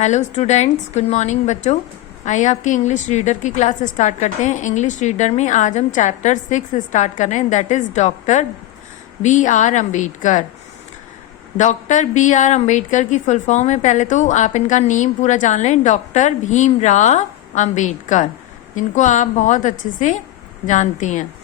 Hello students, good morning बच्चों। आइए आपकी इंग्लिश रीडर की क्लास स्टार्ट करते हैं। इंग्लिश रीडर में आज हम चैप्टर 6 स्टार्ट कर रहे हैं, that is doctor B R Ambedkar. Doctor B R Ambedkar की फुल फॉर्म है, पहले तो आप इनका नेम पूरा जान लें, डॉक्टर भीमराव अम्बेडकर, जिनको आप बहुत अच्छे से जानते हैं।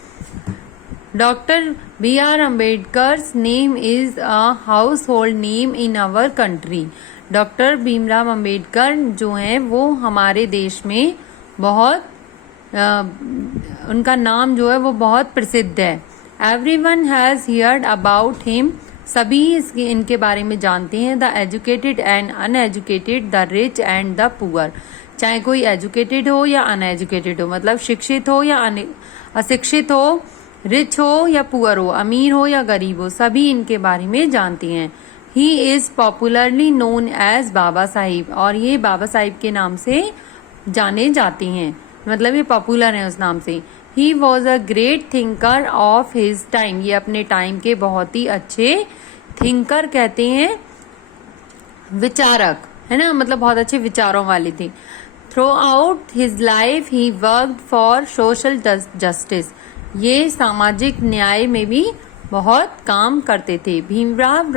Doctor B R Ambedkar's name is a household name in our country. Doctor Bhimrao Ambedkar जो हैं वो हमारे देश में बहुत उनका नाम जो है वो बहुत प्रसिद्ध है। Everyone has heard about him, सभी इनके बारे में जानते हैं। The educated and uneducated, the rich and the poor, चाहे कोई एजुकेटेड हो या अनएजुकेटेड हो, मतलब शिक्षित हो या अशिक्षित हो, रिच हो या पुअर हो, अमीर हो या गरीब हो, सभी इनके बारे में जानते हैं। He is popularly known as Baba Sahib, और ये बाबा साहिब के नाम से जाने जाते हैं, मतलब ये पॉपुलर हैं उस नाम से। He was a great thinker of his time, ये अपने टाइम के बहुत ही अच्छे थिंकर कहते हैं, विचारक है ना, मतलब बहुत अच्छे विचारों वाले थे। Throughout his life he worked for social justice, ये सामाजिक न्याय में भी बहुत काम करते थे। Bhimrao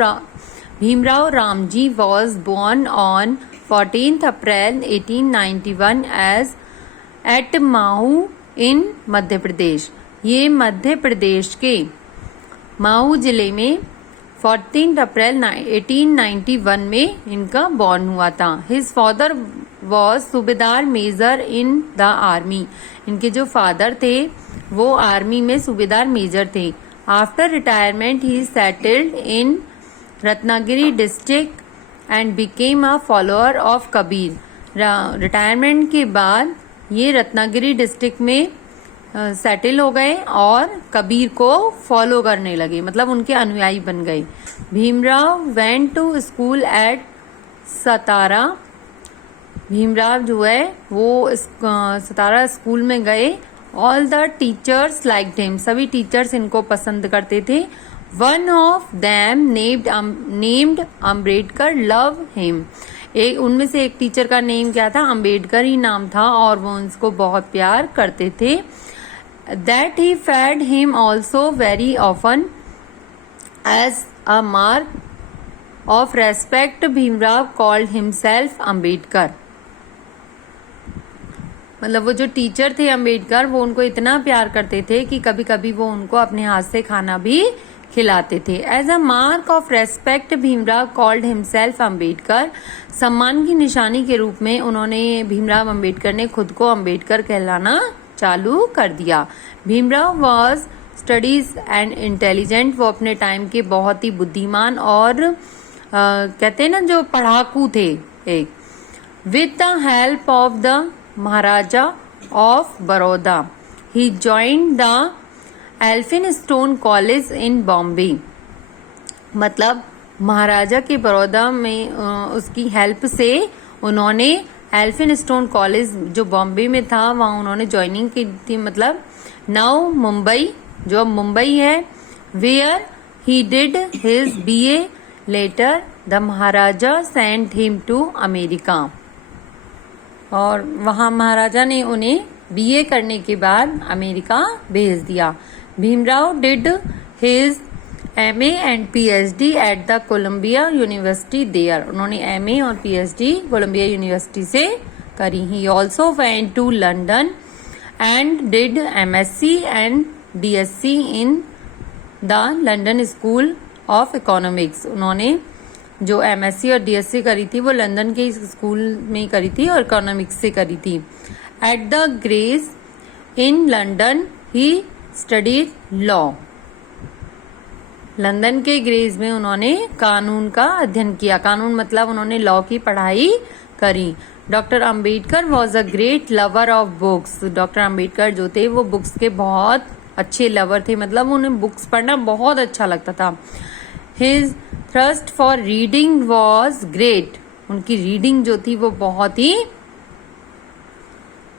Ramji was born on 14 April 1891 at Mhow in Madhya Pradesh, ये मध्य प्रदेश के माहू जिले में 14 अप्रैल 1891 में इनका बॉर्न हुआ था। हिज फादर वॉज सूबेदार मेजर इन द आर्मी, इनके जो फादर थे वो आर्मी में सूबेदार मेजर थे। After retirement he settled in Ratnagiri district and became a follower of Kabir. Retirement के बाद ये रत्नागिरी डिस्ट्रिक्ट में सेटल हो गए और कबीर को फॉलो करने लगे, मतलब उनके अनुयायी बन गए। Bhimrao went to school at Satara, Bhimrao जो है वो सतारा स्कूल में गए। All the teachers liked him, सभी टीचर्स इनको पसंद करते थे। One of them named Ambedkar love him, एक उनमें से एक टीचर का नेम क्या था, अम्बेडकर ही नाम था, और वो उनको बहुत प्यार करते थे। That he fed him also very often as a mark of respect Bhimrao called himself Ambedkar, मतलब वो जो टीचर थे अम्बेडकर वो उनको इतना प्यार करते थे कि कभी कभी वो उनको अपने हाथ से खाना भी खिलाते थे। As a mark of respect Bhimrao called himself Ambedkar, सम्मान की निशानी के रूप में उन्होंने भीमराव अम्बेडकर ने खुद को अम्बेडकर कहलाना चालू कर दिया। Bhimrao was studies and intelligent, वो अपने टाइम के बहुत ही बुद्धिमान और कहते हैं ना जो पढ़ाकू थे एक। With the help of the Maharaja of Baroda he joined the Elphinstone college in Bombay, मतलब महाराजा के बड़ौदा में उसकी हेल्प से उन्होंने एल्फिनस्टोन कॉलेज जो बॉम्बे में था वहां उन्होंने ज्वाइनिंग की थी, मतलब नाउ मुंबई, जो अब मुंबई है, where he did his BA। Later the maharaja sent him to America, और वहां महाराजा ने उन्हें BA करने के बाद अमेरिका भेज दिया। Bhimrao did his MA and PhD at the Columbia University there, उन्होंने MA और PhD कोलंबिया यूनिवर्सिटी से करी। He also went to London and did MSc and DSc in the London School of Economics, उन्होंने जो MSc और DSc करी थी वो लंदन के स्कूल में करी थी और इकोनॉमिक्स से करी थी। At the grace in London he studied law, London के ग्रेस में उन्होंने कानून का अध्ययन किया, कानून मतलब उन्होंने लॉ की पढ़ाई करी। Doctor Ambedkar was a great lover of books, doctor Ambedkar जो थे वो बुक्स के बहुत अच्छे लवर थे, मतलब उन्हें बुक्स पढ़ना बहुत अच्छा लगता था। His thrust for reading was great, उनकी रीडिंग जो थी वो बहुत ही,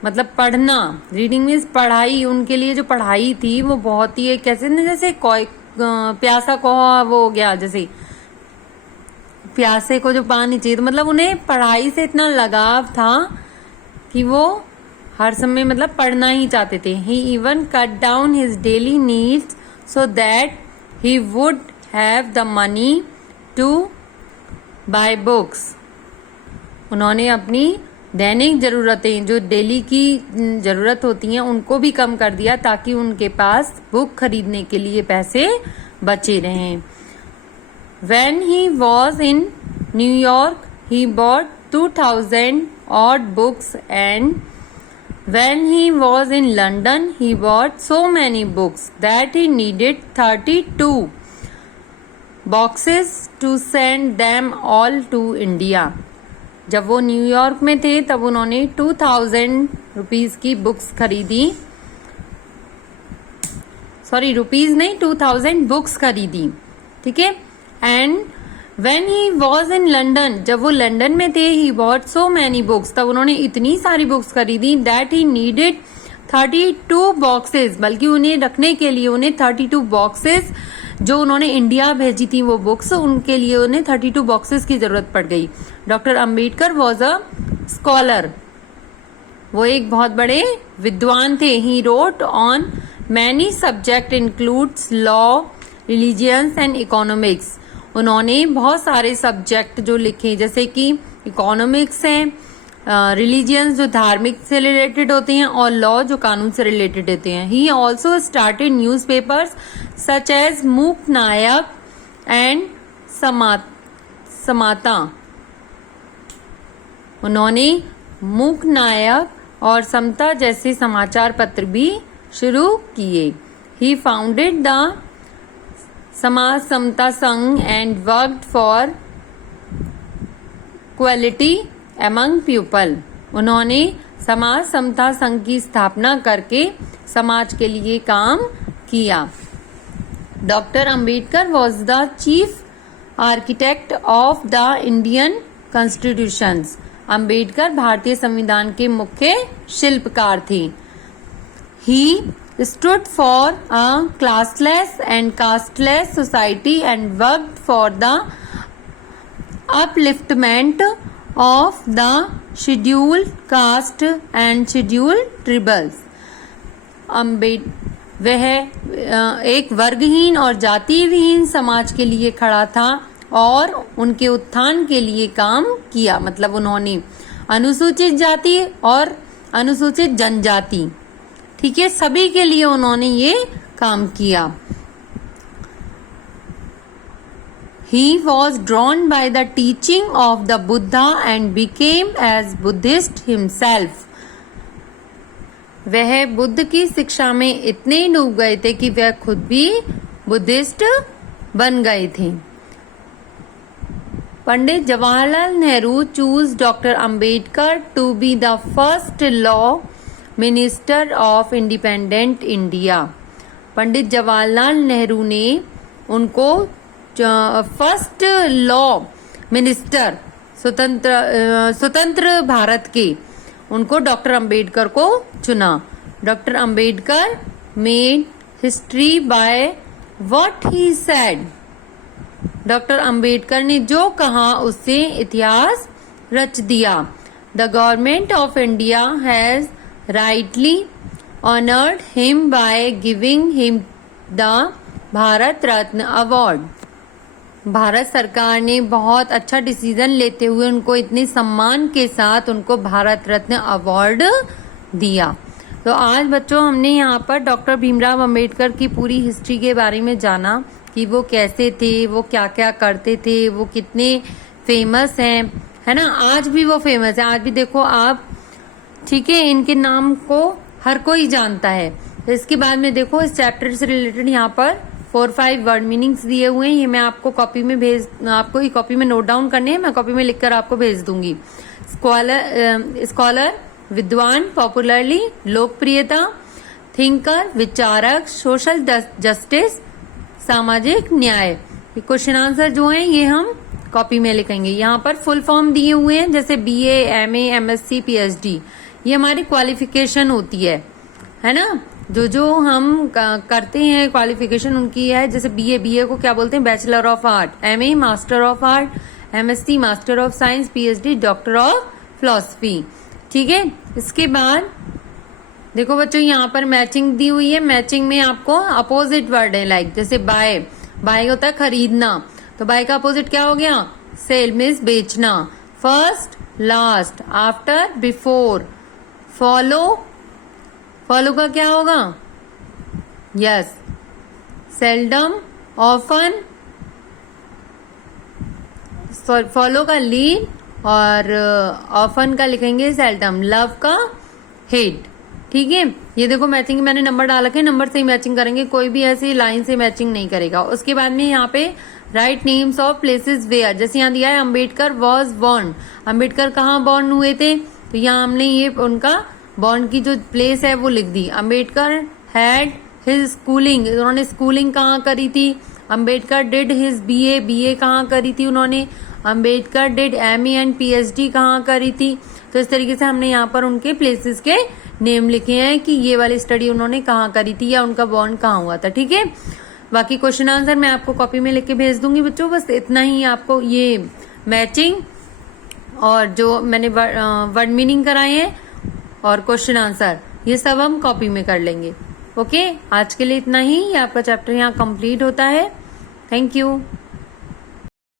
मतलब पढ़ना, रीडिंग मीन्स पढ़ाई, उनके लिए जो पढ़ाई थी वो बहुत ही कैसे न, जैसे कोई प्यासा कौवा वो हो गया, जैसे प्यासे को जो पानी चाहिए, तो मतलब उन्हें पढ़ाई से इतना लगाव था कि वो हर समय मतलब पढ़ना ही चाहते थे. He even cut down his daily needs so that he would have the money to buy books. उन्होंने अपनी दैनिक जरूरतें, जो डेली की जरूरत होती हैं, उनको भी कम कर दिया ताकि उनके पास बुक खरीदने के लिए पैसे बचे रहें. When he was in New York, he bought 2000 odd books, and when he was in London, he bought so many books that he needed 32 boxes to send them all to India. जब वो New York में थे तब उन्होंने 2000 rupees की books खरीदी, sorry rupees नहीं, 2000 books खरीदी. ठीक है. And when he was in London, जब वो लंदन में थे, he bought so many books, तब उन्होंने इतनी सारी बुक्स खरीदी दैट ही नीडेड 32 बॉक्सेस, बल्कि उन्हें रखने के लिए उन्हें 32 बॉक्सेस, जो उन्होंने इंडिया भेजी थी वो बुक्स, उनके लिए उन्हें 32 बॉक्सेस की जरूरत पड़ गई. Doctor Ambedkar was a scholar, वो एक बहुत बड़े विद्वान थे. He wrote on many subject includes law, religions and economics. उन्होंने बहुत सारे सब्जेक्ट जो लिखे, जैसे कि इकोनॉमिक्स है, रिलीजियंस जो धार्मिक से रिलेटेड होते हैं, और लॉ जो कानून से रिलेटेड होते हैं. He also started newspapers such as Mook Nayak and समाता. उन्होंने मूक नायक और समता जैसे समाचार पत्र भी शुरू किए. ही फाउंडेड द समाज समता संघ and worked for quality among people. उन्होंने समाज समता संघ की स्थापना करके समाज के लिए काम किया. Doctor Ambedkar was the chief architect of the Indian constitutions. Ambedkar भारतीय संविधान के मुख्य शिल्पकार थे. ही stood for a classless and casteless society and worked for the upliftment of the scheduled caste and scheduled tribes. वह एक वर्गहीन और जाति विहीन समाज के लिए खड़ा था और उनके उत्थान के लिए काम किया. मतलब उन्होंने अनुसूचित जाति और अनुसूचित जनजाति, ठीक है, सभी के लिए उन्होंने ये काम किया. He was drawn by the teaching of the Buddha and became as Buddhist himself. वह बुद्ध की शिक्षा में इतने डूब गए थे कि वह खुद भी बुद्धिस्ट बन गए थे. Pandit Jawaharlal Nehru choose doctor Ambedkar to be the first law minister of independent India. Pandit Jawaharlal Nehru ने उनको फर्स्ट लॉ मिनिस्टर, स्वतंत्र भारत के, उनको डॉक्टर अंबेडकर को चुना. Doctor Ambedkar made history by what he said. Doctor Ambedkar ने जो कहा उससे इतिहास रच दिया. The government of India has rightly honored him by giving him the Bharat Ratna award. Bharat सरकार ने बहुत अच्छा डिसीजन लेते हुए उनको इतने सम्मान के साथ उनको भारत रत्न अवार्ड दिया. तो आज बच्चों हमने यहाँ पर डॉक्टर भीमराव अंबेडकर की पूरी हिस्ट्री के बारे में जाना कि वो कैसे थे, वो क्या क्या करते थे, वो कितने फेमस हैं, है ना. आज भी वो फेमस है, आज भी देखो आप, ठीक है, इनके नाम को हर कोई जानता है. तो इसके बाद में देखो इस चैप्टर से रिलेटेड यहाँ पर 4-5 वर्ड मीनिंग्स दिए हुए हैं. ये मैं आपको कॉपी में आपको ही कॉपी में नोट डाउन करने हैं, मैं कॉपी में लिखकर आपको भेज दूंगी. स्कॉलर विद्वान, पॉपुलरली लोकप्रियता, थिंकर विचारक, सोशल जस्टिस सामाजिक न्याय. क्वेश्चन आंसर जो है ये हम कॉपी में लिखेंगे. यहाँ पर फुल फॉर्म दिए हुए हैं, जैसे BA, MA, MSc, PhD, ये हमारी क्वालिफिकेशन होती है ना. जो हम करते हैं क्वालिफिकेशन उनकी है. जैसे BA को क्या बोलते हैं, bachelor of art. MA master of art. MSc master of science, PhD doctor of philosophy. ठीक है, इसके बाद देखो बच्चों यहाँ पर मैचिंग दी हुई है। मैचिंग में आपको अपोजिट वर्ड है, लाइक जैसे बाय, बाय होता है खरीदना, तो बाय का अपोजिट क्या हो गया? सेल मीन्स बेचना। First last, after before, follow, follow का क्या होगा? यस, सेल्डम, ऑफन, फॉलो का लीड और ऑफन का लिखेंगे सेल्डम, लव का हेट। ठीक है, ये देखो मैचिंग मैंने नंबर डाल रखे, नंबर से ही मैचिंग करेंगे, कोई भी ऐसी लाइन से मैचिंग नहीं करेगा। उसके बाद में यहाँ पे right names of places where, जैसे यहाँ दिया है अम्बेडकर वॉज बॉर्न, अम्बेडकर कहाँ बॉर्न हुए थे, तो यहाँ हमने ये उनका बॉर्न की जो प्लेस है वो लिख दी। अम्बेडकर हैड हिज स्कूलिंग, उन्होंने स्कूलिंग कहाँ करी थी। Ambedkar did his BA, BA कहाँ करी थी उन्होंने। Ambedkar did MA and PhD कहाँ करी थी। तो इस तरीके से हमने यहाँ पर उनके प्लेसेस के नेम लिखे हैं कि ये वाली स्टडी उन्होंने कहाँ करी थी या उनका बॉर्न कहाँ हुआ था। ठीक है, बाकी क्वेश्चन आंसर मैं आपको कॉपी में लिख के भेज दूंगी बच्चों। बस इतना ही आपको ये मैचिंग और जो मैंने वर्ड मीनिंग कराए हैं और क्वेश्चन आंसर, ये सब हम कॉपी में कर लेंगे। ओके, आज के लिए इतना ही। आपका चैप्टर यहाँ कंप्लीट होता है। Thank you.